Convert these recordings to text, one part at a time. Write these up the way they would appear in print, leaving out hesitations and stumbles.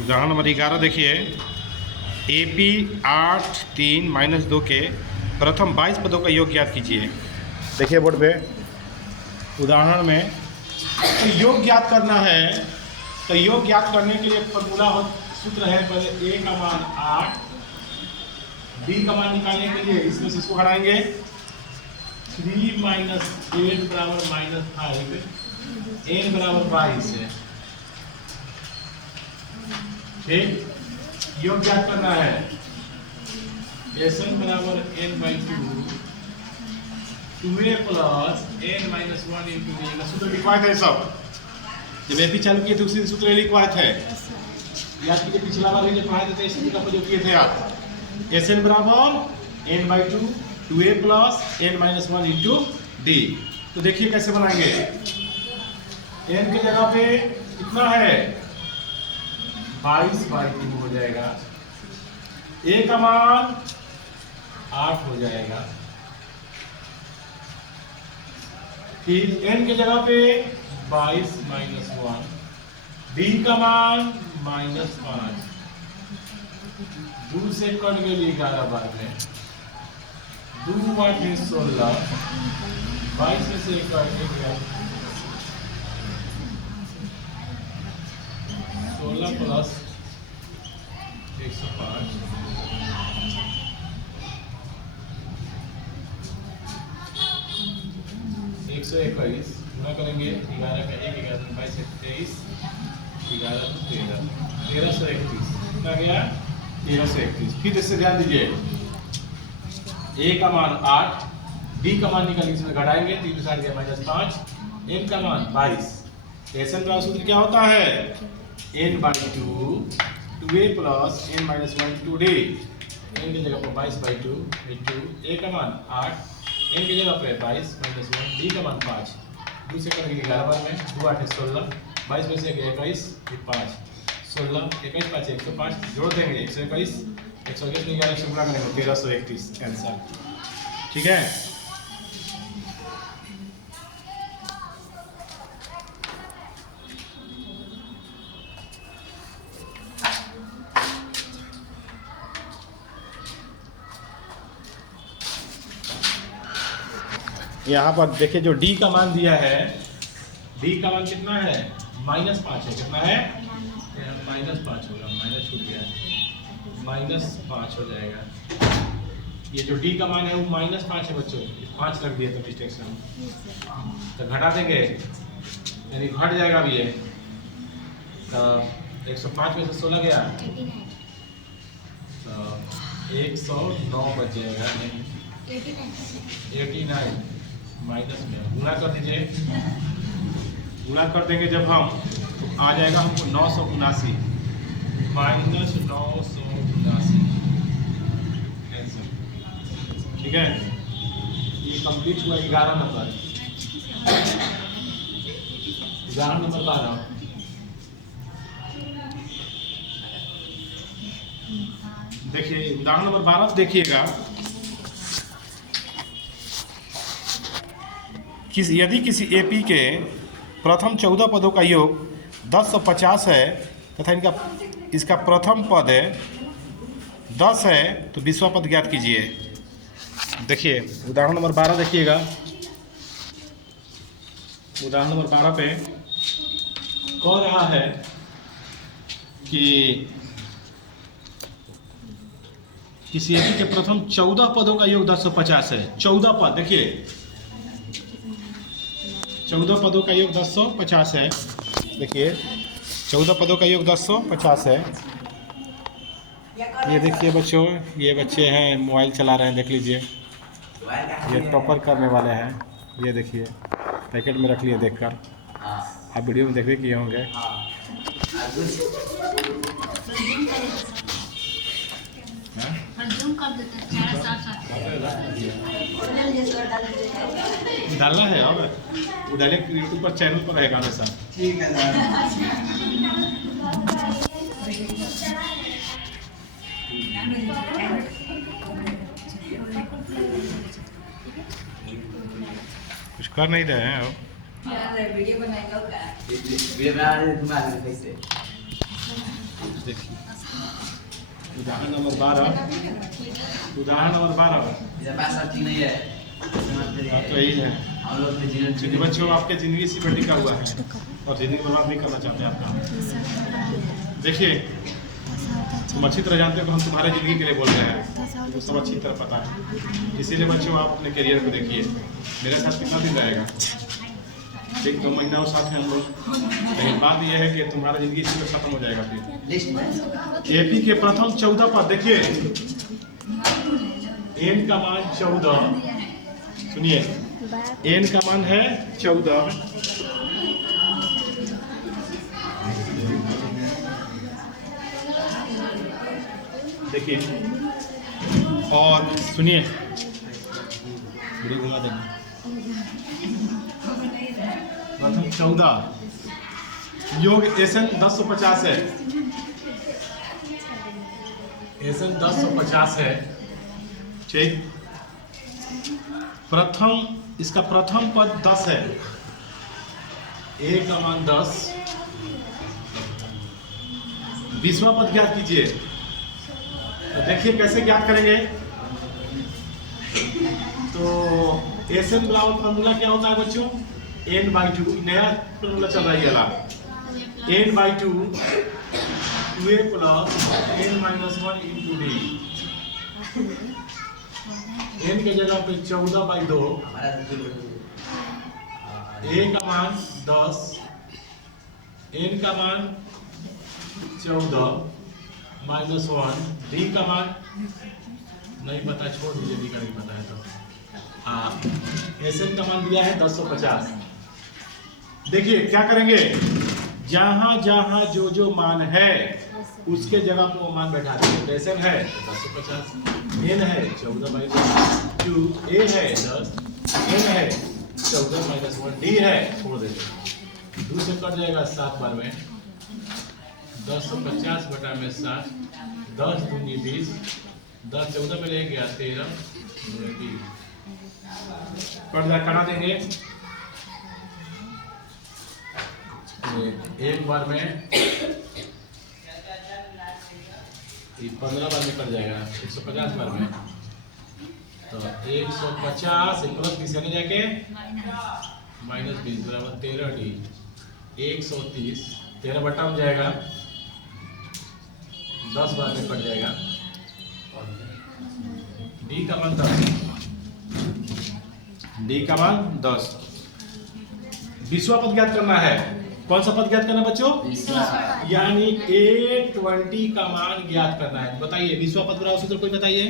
उदाहरण नंबर 11 देखिए। AP 8 3 -2 के प्रथम 22 पदों का योग ज्ञात कीजिए। देखिए बोर्ड पे उदाहरण में तो योग ज्ञात करना है। तो योग ज्ञात करने के लिए फॉर्मूला सूत्र है, पहले A का मान 8, B का मान निकालने के लिए इसमें से इसको हटाएंगे। 3 - 8 बराबर -5, n बराबर 22 है। ठीक, योग ज्ञात करना है। Sn बराबर n/2 2a plus n - 1 into d का सूत्र लिखवाए थे सब। जब एपी चालू किए थे उसी सूत्र लिखवाए थे। याद कीजिए पिछला बार भी जब पढ़ाए थे इसी का प्रयोग किए थे आप। Sn बराबर n/2 2a plus n - 1 into d। तो देखिए कैसे बनाएंगे। n की जगह पे कितना है 22/2 हो जाएगा। a का मान 8 हो जाएगा। फिर n की जगह पे 22 - 1, d का मान -5, 2 से कट गई 11 बार में, 2 - 8 = 16, 22 में से कट गया 16 प्लस 105, 121 गुना करेंगे 11 का 1 11 22 23 11 13 1331 कितना गया 1331। फिर इससे ध्यान दीजिए a का मान 8, b का मान निकालेंगे इसमें घटाएंगे 3 साइड गया -5, n का मान 22। Sn का सूत्र क्या होता है n/2 2a plus n - 1 into d। n की जगह पर 22/2 इंटू a का मान 8, n की जगह पे 22 - 1, d का मान 5, 2 से करेंगे 11 बार में, 2 - 8 = 16, 22 में से 21 फिर 5 16 21 5 105 जोड़ देंगे 121 121 में 11 से गुणा करेंगे 1331 आंसर। ठीक है। यहाँ पर देखिए जो d का मान दिया है, d का मान कितना है -5 है। कितना है -5 होगा, माइनस छूट गया -5 हो जाएगा। ये जो d का मान है वो -5 है बच्चों, 5 रख दिया तो मिस्टेक से हम तो घटा देंगे यानी घट जाएगा अभी ये। तो 105 में से 16 गया तो 109 बच जाएगा 89 माइनस में गुणा कर दीजिए। गुणा कर देंगे जब हम तो आ जाएगा हमको 979 -979 आंसर। ठीक है, ये कंप्लीट हुआ 11 नंबर। उदाहरण नंबर 12 देखिए। उदाहरण नंबर 12 देखिएगा। यदि किसी एपी के प्रथम 14 पदों का योग 1050 है तथा इसका प्रथम पद है 10 है तो 20वां पद ज्ञात कीजिए। देखिए उदाहरण नंबर 12 देखिएगा। उदाहरण नंबर 12 पे कह रहा है कि किसी एपी के प्रथम 14 पदों का योग 1050 है। 14 पद देखिए, 14 पदों का योग 1050 है। देखिए 14 पदों का योग 1050 है। ये देखिए बच्चों, ये बच्चे हैं मोबाइल चला रहे हैं, देख लीजिए। ये टॉपर करने वाले हैं। ये देखिए पैकेट में रख लिए देखकर। आप वीडियो में देखते किए होंगे। डालना है अब वो डायरेक्ट यूट्यूब पर चैनल पर रहेगा हमेशा। ठीक है कुछ कर नहीं रहे हैं अब। वीडियो बनाएगा क्या? वीडियो बना रहे हैं तुम्हारे कैसे? देखिए उदाहरण नंबर 12 उदाहरण नंबर 12 नहीं है तो यही है क्योंकि बच्चों आपके ज़िंदगी इसी पर टिका हुआ है और ज़िंदगी बर्बाद नहीं करना चाहते आपका। देखिए तुम अच्छी तरह जानते हो कि हम तुम्हारे ज़िंदगी के लिए बोल रहे हैं, तो सब अच्छी तरह पता है। इसीलिए बच्चों आप अपने करियर को देखिए। मेरे साथ कितना दिन रहेगा, 1-2 महीना और साथ हैं हम लोग, लेकिन बात यह है कि तुम्हारा ज़िंदगी इसी में खत्म हो जाएगा। फिर AP के प्रथम 14 पद देखिए, n का मान 14, सुनिए n का मान है 14, देखिए और सुनिए प्रथम 14 योग SN 1050 है, SN 1050 है, ठीक। प्रथम इसका प्रथम पद 10 है, A का मान 10, 20वां पद ज्ञात कीजिए। तो देखिए कैसे ज्ञात करेंगे। तो SN बराबर फॉर्मूला क्या होता है बच्चों, n/2, नया फॉर्मूला चल रहा है ये वाला, n/2 2a plus n-1 into d, n के जगह पे 14/2, a का मान 10, n का मान 14 -1, d का मान नहीं पता, छोड़ दीजिए, d का नहीं पता है तो SN का मान दिया है 1050। देखिए क्या करेंगे, जहां जहां जो मान है उसके जगह पर वो मान बैठा देंगे। SN है 1050, n है 14/2, a है 10, n है 14 - 1, d है छोड़ देंगे, 2 से कट जाएगा 7 बार में, 1050 बटा में 7, 10 दूनी 20, 10 14 में रह गया 13, कटा देंगे एक बार में, 15 बार में कट जाएगा 150 बार में, तो 150 प्लस 20 यानी जाके -20 बराबर 13d, 130, 13 बटा में जाएगा 10 बार में कट जाएगा, d का मान 10, d का मान 10। 20वां पद ज्ञात करना है। कौन सा पद ज्ञात करना बच्चों, यानी A20 का मान ज्ञात करना है। बताइए 20वां पद का सूत्र कोई बताइए।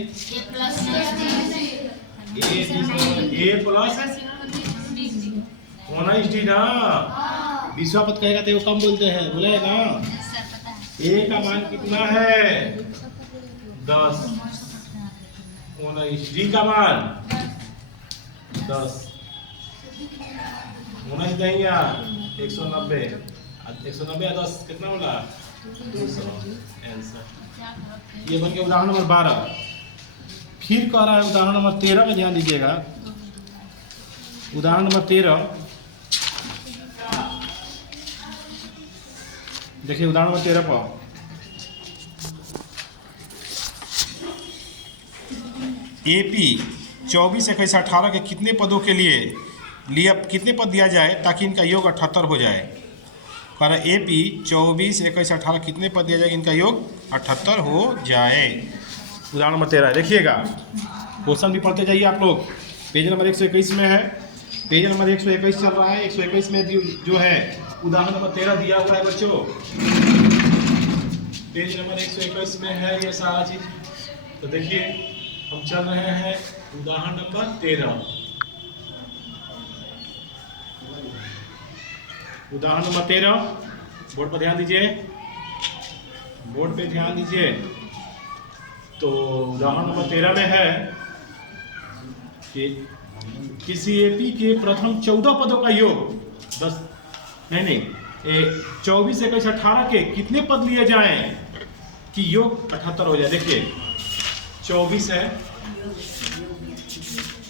A प्लस 19d ना, 20वां पद कहेगा तो कम बोलते हैं, बोले ना। A का मान कितना है 10, 19, d का मान 10, 19 देंगे 190, 190 या 10 कितना बोला 200, आंसर। ये बन गया उदाहरण नंबर 12। फिर कह रहा है उदाहरण नंबर 13 में ध्यान दीजिएगा। उदाहरण नंबर 13 देखिए, उदाहरण नंबर 13 पर AP 24, 21, 18 के कितने पदों के लिए कितने पद दिया जाए ताकि इनका योग 78 हो जाए। कह रहा AP 24, 21, 18 कितने पद दिया जाए इनका योग 78 हो जाए। उदाहरण नंबर 13 देखिएगा, क्वेश्चन भी पढ़ते जाइए आप लोग। पेज नंबर 121 में है, पेज नंबर 121 चल रहा है। 121 में जो है उदाहरण नंबर 13 दिया हुआ है बच्चों। पेज नंबर 121 में है ये सारा चीज। तो देखिए हम चल रहे हैं उदाहरण नंबर 13। उदाहरण नंबर 13, बोर्ड पर ध्यान दीजिए, बोर्ड पे ध्यान दीजिए। तो उदाहरण नंबर 13 में है कि किसी AP के प्रथम 14 पदों का योग 24, 21, 18 के कितने पद लिए जाएं कि योग 78 हो जाए। देखिए 24 है,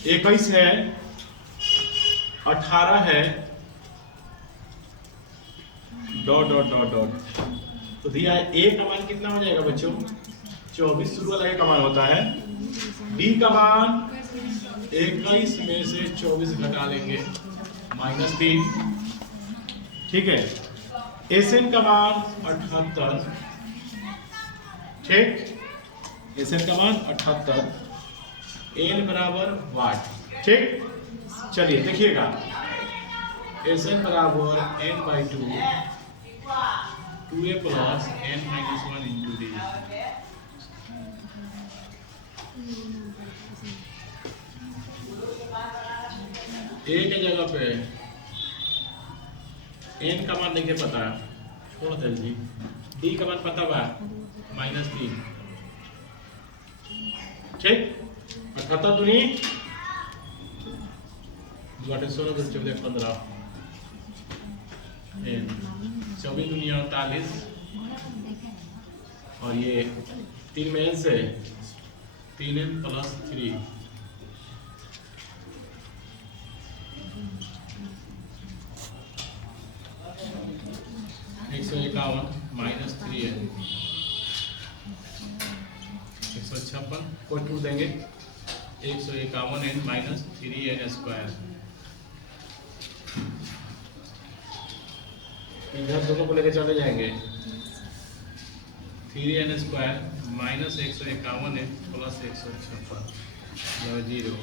21 है, 18 है, डॉट डॉट डॉट डॉट तो दिया है ए का मान कितना हो जाएगा बच्चों 24 शुरू वाला ए का मान होता है। डी का मान 21 में से 24 घटा लेंगे -3, ठीक है। एसएन का मान 78, ठीक, एसएन का मान 78, एन बराबर वाट, ठीक। चलिए देखिएगा एसएन बराबर n/2 2a plus n-1 into D. ए के जगह पे n का मान नहीं पता, छोड़ दीजिए। डी का मान पता बा -3, ठीक। 78 दूनी 16 14 15 24 दूनी 48 और ये 3 में से 3n + 3 151 -3n 156 को 2 देंगे 151n - 3n²। इधर दोनों को लेके चले जाएंगे 3n² - 151n + 156 0।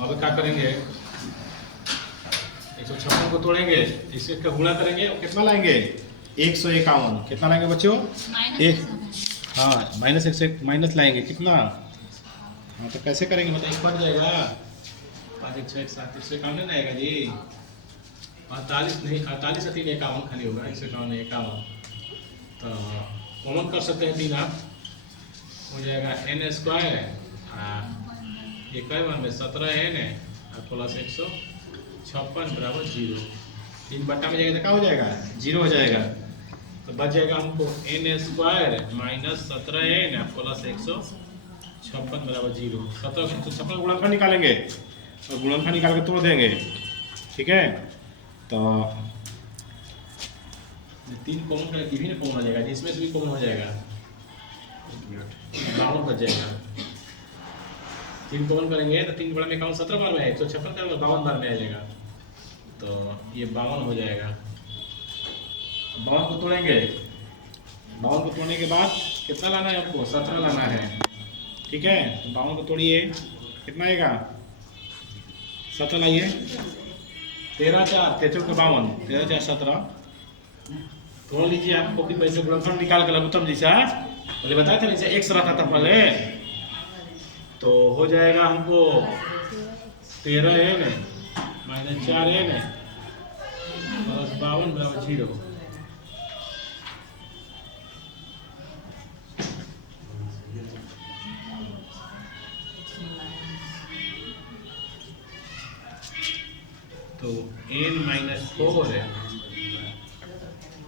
अब क्या करेंगे 156 को तोड़ेंगे, इससे का गुणा करेंगे और कितना लाएंगे 151, कितना लाएंगे बच्चों एक, हाँ -1 माइनस लाएंगे कितना, हाँ तो कैसे करेंगे मतलब कट जाएगा 5 1 6 7 151 आएगा जी 48 नहीं 48 से 3 51 खाली होगा 151 51, तो कॉमन कर सकते हैं 3 आप, हो जाएगा n² ये कई मान में 17n है और + 156 बराबर 0। 3 बट्टा में जाएगा तो क्या हो जाएगा 0 हो जाएगा, तो बच जाएगा हमको n² - 17n + 156 बराबर 0। 17 गुणनफल निकालेंगे और गुणनफल निकाल के तोड़ देंगे, ठीक है। तो 3 कॉमन का भी कॉमन हो जाएगा, जिसमें से भी कॉमन हो जाएगा 52 बच जाएगा। 3 कॉमन करेंगे तो 3 बड़ा में 51 17 बार में है 156 का 52 बार में आ जाएगा, तो ये 52 हो जाएगा। 52 को तोड़ेंगे, 52 को तोड़ने के बाद कितना लाना है आपको 17 लाना है, ठीक है। तो 52 को तोड़िए कितना आएगा 17 लाइए 13 4 53 का 52 13 4 17 तोड़ लीजिए। आप कॉपी पैसे गुणनफल निकाल कर लघुत्तम जैसा पहले बताया था, जैसे x रहा था पहले, तो हो जाएगा हमको 13n - 4n + 52 बराबर 0। तो n - 4 है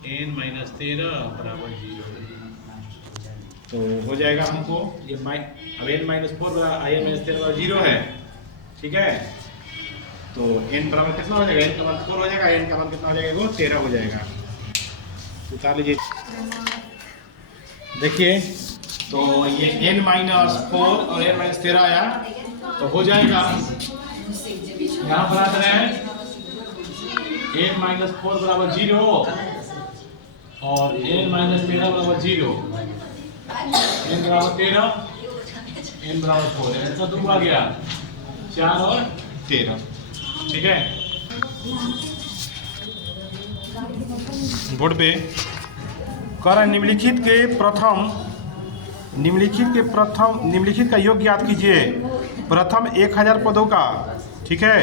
n - 13 बराबर 0, तो हो जाएगा हमको ये अब n - 4 बराबर n - 13 बराबर 0 है, ठीक है। तो n बराबर कितना हो जाएगा n का मान 4 हो जाएगा, n का मान कितना हो जाएगा वो 13 हो जाएगा। उतार लीजिए, देखिए तो ये n - 4 और n - 13 आया, तो हो जाएगा यहाँ पर आता है n - 4 बराबर 0 और n - 13 बराबर 0, n बराबर 13 n बराबर 4 है, ऐसा 2 आ गया 4 और 13, ठीक है। बोर्ड पे कर निम्नलिखित का योग ज्ञात कीजिए। प्रथम 1000 पदों का, ठीक है,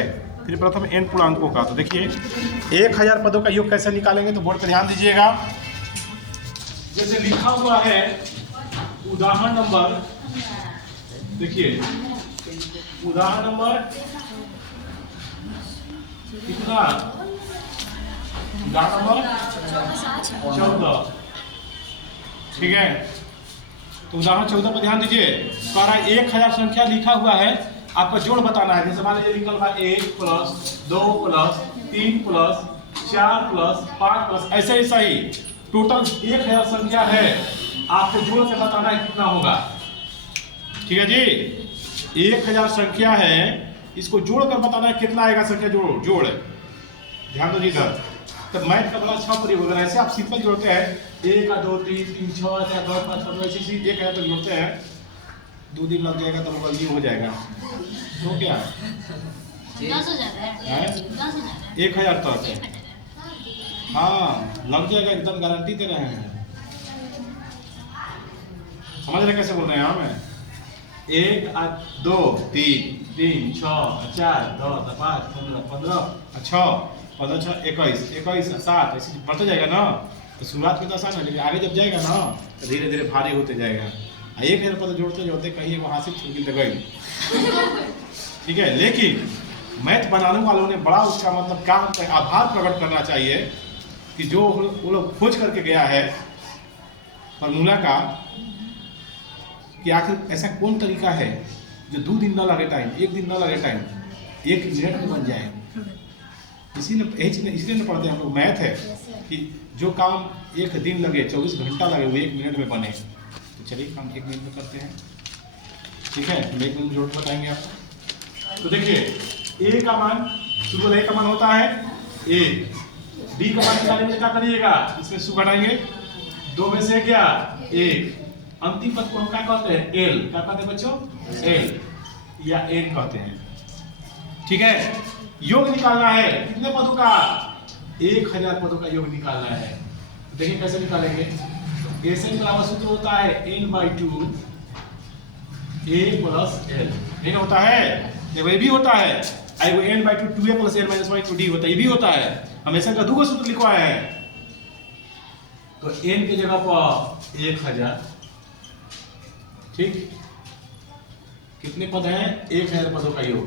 फिर प्रथम n पूर्णांकों का। तो देखिए 1000 पदों का योग कैसे निकालेंगे, तो बोर्ड पर ध्यान दीजिएगा। जैसे लिखा हुआ है उदाहरण नंबर, देखिए उदाहरण नंबर कितना, उदाहरण नंबर 14, ठीक है। तो उदाहरण 14 पर ध्यान दीजिए। सारा 1000 संख्या लिखा हुआ है, आपको जोड़ बताना है। जैसे मान लीजिए लिखा हुआ 1 + 2 + 3 + 4 प्लस 5 प्लस ऐसा ही टोटल 1000 संख्या है, आपको जोड़ के बताना है कितना होगा। ठीक है जी, 1000 संख्या है, इसको जोड़ कर बताना है कितना आएगा संख्या। जोड़ ध्यान दो जी इधर। तो मैथ का बड़ा अच्छा प्रयोग होगा। ऐसे आप सिंपल जोड़ते हैं 1 2 3 3 6 4 5 5 5 ऐसे 1000 तक जोड़ते हैं, 2 दिन लग जाएगा तब ये हो जाएगा। तो क्या 10 हो जाता है, 10 हो जाता है 1000 तक। हाँ लग जाएगा, एकदम गारंटी दे रहे हैं। समझ रहे कैसे बोल रहे हैं हम? 1 2 3 3 6 4 10 5 15 15 6 15 6 21 21 7 ऐसे बढ़ते जाएगा ना। तो शुरुआत में तो आसान है, लेकिन आगे जब जाएगा ना तो धीरे धीरे भारी होते जाएगा। 1000 पद जोड़ते जोड़ते कहीं वो हासिल छूट तो गई। ठीक है, लेकिन मैथ बनाने वालों ने बड़ा उसका मतलब काम का आभार प्रकट करना चाहिए कि जो वो लोग खोज करके गया है फॉर्मूला का, कि आखिर ऐसा कौन तरीका है जो 2 दिन न लगे टाइम, 1 दिन न लगे टाइम, 1 मिनट में बन जाए। इसलिए न पढ़ते हम लोग मैथ है कि जो काम 1 दिन लगे 24 घंटा लगे वो 1 मिनट में बने। तो चलिए हम 1 मिनट में करते हैं। ठीक है, हम 1 मिनट जोड़ बताएंगे आपको। तो देखिए ए का मान, शुरू में ए का मान होता है 1, डी का मान निकालने में क्या करिएगा, इसमें सु घटाएंगे, 2 में से क्या 1, अंतिम पद को हम क्या कहते हैं एल। क्या कहते हैं बच्चों? एल या एन कहते हैं। ठीक है, योग निकालना है कितने पदों का? 1000 पदों का योग निकालना है। देखिए कैसे निकालेंगे। एन बराबर सूत्र होता है n/2 a + l। नहीं होता है, देखो ये भी होता है, एगो n/2 2a + l - 1 d होता है, ये भी होता है। हमेशा का दूसरा सूत्र लिखवाया है। तो n की जगह पर 1000। ठीक, कितने पद हैं? 1000 पदों का योग।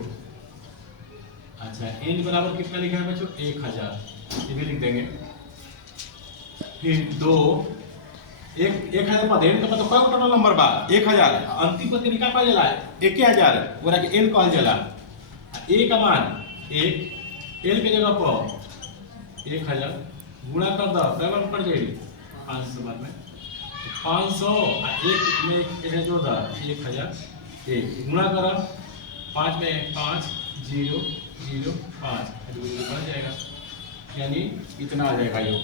अच्छा, n बराबर कितना लिखा है बच्चों? 1000, ये भी लिख देंगे। फिर 2 1000 पद, n का मतलब कौन टोटल नंबर बा 1000, अंतिम पद के निकाल पा जाला 1000 ओरा के n कहल जाला। a का मान 1, l के जगह पर 1000 गुणा कर दो, क्या पड़ जाएगी 500 बाद में 500 और 1 में कैसे जोड़ दो 1000, 1 गुणा करो 5 में 5 0 0 5 बढ़ जाएगा, यानी इतना आ जाएगा योग।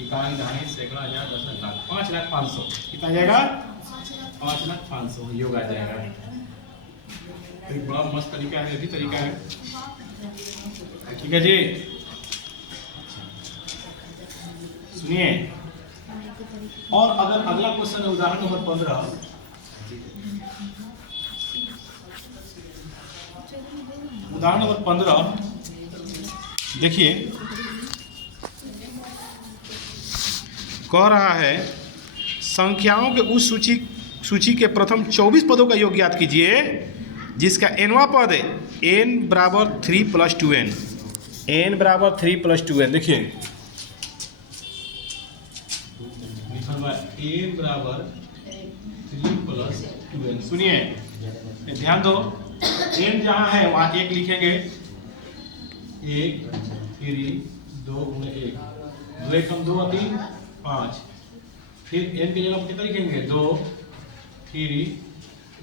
इकाई दहाई सैकड़ा हजार 10 लाख 5,05,500 कितना आ जाएगा? 5,05,500 योग आ जाएगा। एक बड़ा मस्त तरीका है, ये भी तरीका है। ठीक है जी, सुनिए। और अगर अगला क्वेश्चन है उदाहरण नंबर 15, उदाहरण नंबर 15 देखिए, कह रहा है संख्याओं के उस सूची के प्रथम 24 पदों का योग ज्ञात कीजिए जिसका nवां पद है n बराबर 3 + 2n। n बराबर 3 + 2n। देखिए n बराबर 3 + 2n। सुनिए ध्यान दो, n जहां है वहां 1 लिखेंगे, 1 3 2 × 1 2 1 2 और 3 5। फिर n की जगह पर कितना लिखेंगे 2 3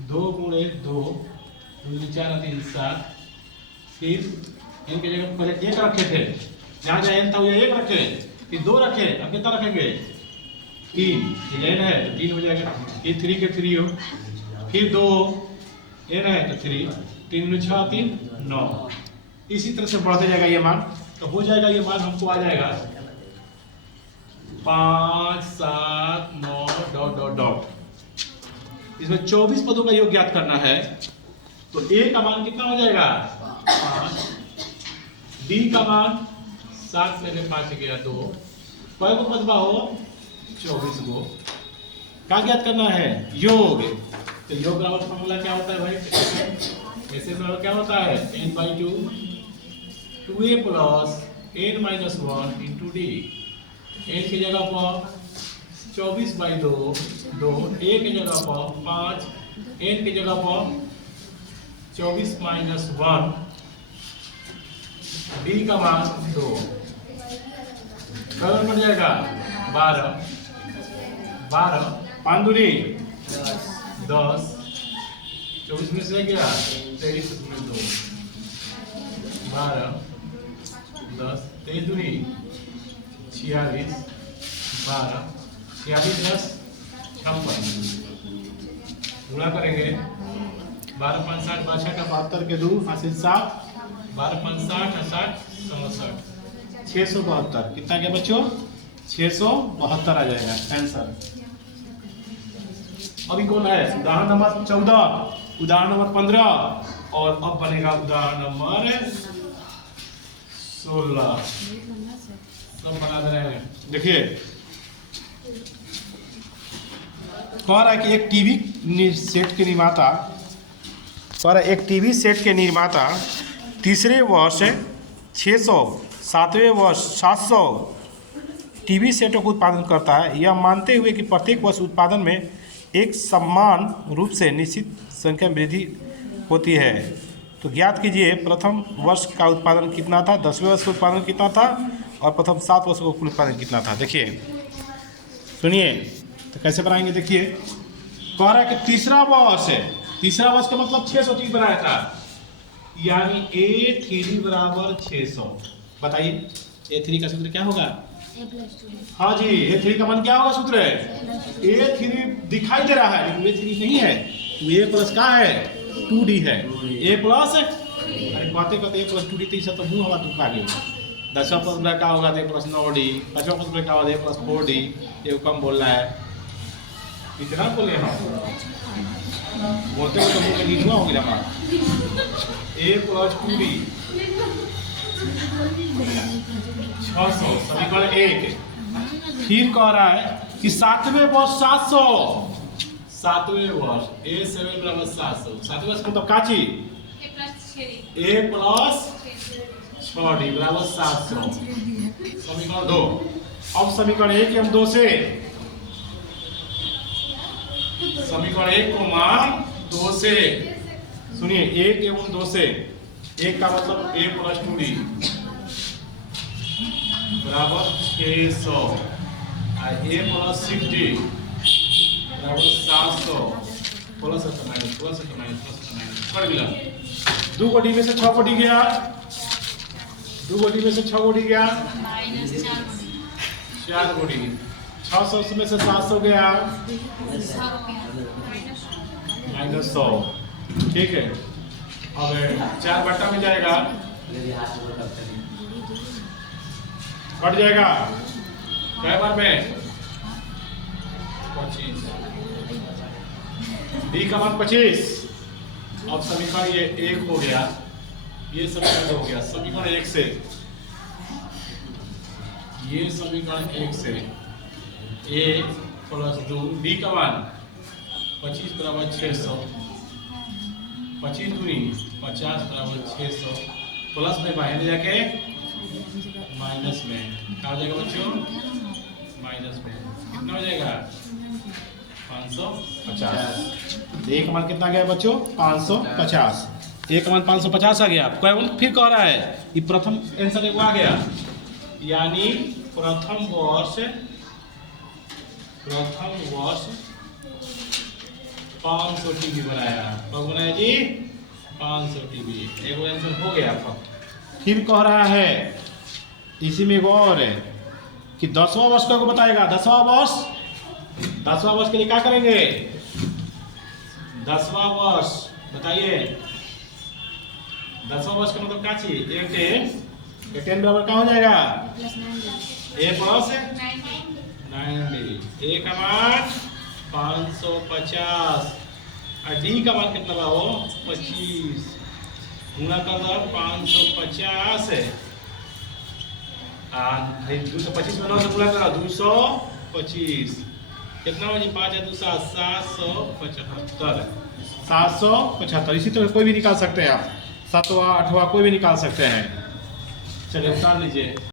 2 × 2 2 4 और 3 7। फिर n की जगह पर पहले 1 रखे थे, जहाँ जहाँ n था वो 1 रखे, फिर 2 रखे, अब कितना रखेंगे 3, ये n है तो 3 हो जाएगा, फिर 3 के 3 हो, फिर 2 n है तो 3 3 6 3 9। इसी तरह से बढ़ते जाएगा ये मान, तो हो जाएगा ये मान हमको आ जाएगा 5 7 9 डॉट डॉट डॉट। इसमें 24 पदों का योग ज्ञात करना है। तो a का मान कितना हो जाएगा 5, d का मान 7 में 5 गया 2, कई को पद हो 24 को। क्या ज्ञात करना है? योग। तो योग का फॉर्मूला क्या होता है भाई? ऐसे में क्या होता है n/2 2a + n - 1 × d। n की जगह पर 24/2 2, a की जगह पर 5, n की जगह पर 24 - 1, d का मान 2। कलर बन जाएगा 12 12 5 दूनी 10 24 में से गया 23 में 2 12 10 23 दूनी 46 12 46 10 56 गुणा करेंगे 12 5 60 62 72 के 2 हासिल 7 12 5 60 60 67 672 कितना गया बच्चों 672 आ जाएगा आंसर। अभी कौन है उदाहरण नंबर 14 उदाहरण नंबर 15 और अब बनेगा उदाहरण नंबर 16 सब बना दे रहे हैं। देखिए कह रहा है कि एक टीवी सेट के निर्माता एक टीवी सेट के निर्माता तीसरे वर्ष 600 सातवें वर्ष 700 टीवी सेटों का उत्पादन करता है, यह मानते हुए कि प्रत्येक वर्ष उत्पादन में एक समान रूप से निश्चित संख्या में वृद्धि होती है। तो ज्ञात कीजिए प्रथम वर्ष का उत्पादन कितना था, 10वें वर्ष का उत्पादन कितना था और प्रथम 7 वर्ष का कुल उत्पादन कितना था। देखिए सुनिए तो कैसे बनाएंगे। देखिए कह रहा है कि तीसरा वर्ष है, तीसरा वर्ष का मतलब 600 चीज बनाया था, यानी A3 बराबर 600। बताइए A3 का सूत्र क्या होगा। हाँ जी A3 का मान क्या होगा सूत्र है A3 दिखाई दे रहा है लेकिन A3 नहीं है, तो A प्लस क्या है 2D है। A प्लस अरे कहते कहते A प्लस 2D तो मुँह हवा दुखा गया। 10वां पद में क्या होगा A प्लस 9D, 5वां पद में क्या होगा A प्लस 4D। ये कम बोल रहा है कितना बोले हम बोलते हो तो मुँह में नीचुआ हो गया हमारा। A प्लस 2D 600 समीकरण 1। फिर कह रहा है कि 7वें वर्ष 700 7वें वर्ष A7 बराबर 700 7वें वर्ष मतलब का चीज A प्लस 6D बराबर 700 समीकरण 2। अब समीकरण 1 हम 2 से समीकरण 1 को मान 2 से सुनिए 1 एवं 2 से 1 का मतलब A प्लस 2D बराबर 600 A प्लस 6D बराबर 700 प्लस माइनस प्लस माइनस कर मिला 2 को D में से 6 को D गया 2 को D में से 6 को D गया -4 को D 600 में से 700 गया -100। ठीक है अब 4 बट्टा में जाएगा कट जाएगा कै बार में 25 D का मान 25। अब समीकरण ये 1 हो गया ये समीकरण हो गया समीकरण 1 से ये समीकरण 1 से A प्लस 2 D का मान 25 बराबर 600 25 दूनी 50 बराबर 600 प्लस में बाहर ले जाके माइनस में क्या हो जाएगा बच्चों माइनस में कितना हो जाएगा 550। एक मान कितना गया बच्चों 550 एक मान 550 आ गया। फिर कह रहा है कि प्रथम आंसर आ गया यानी प्रथम वर्ष 500 टीवी बनाया। कब बनाया जी 500 टीवी एक आंसर हो गया आपका। फिर कह रहा है इसी में एक और है कि 10वां वर्ष को बताएगा। 10वां वर्ष के लिए क्या करेंगे 10वां वर्ष बताइए 10वां वर्ष का मतलब क्या चाहिए 10 बराबर क्या हो जाएगा A प्लस 90 A का मान 550 और D का मान कितना बा हो 25 गुणा कर दो 550 है 225 में 9 से गुणा करो 225 कितना हो जी 5 है 2 775 इसी तरह कोई भी निकाल सकते हैं आप 7वां 8वां कोई भी निकाल सकते हैं। चलिए उतार लीजिए।